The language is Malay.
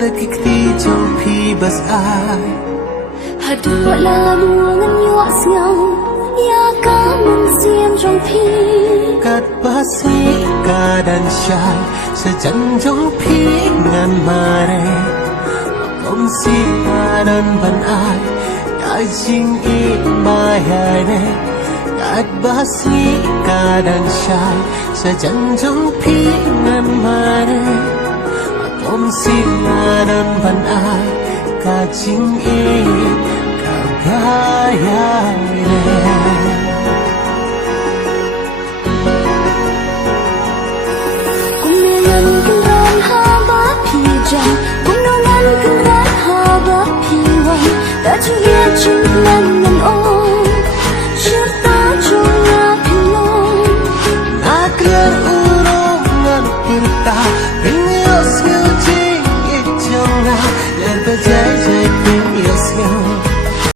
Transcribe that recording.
dekik di trong phi bas ai Hadua la luangan yuak ngau ya kamun siam trong phi kat basi kadan syai sejan trong phi ngan mare kom si kadan ban ai kai jing i mai ne kat basi kadan syai sejan trong phi ngan mare kom si kadan ban ai ka jing i ka gaya ne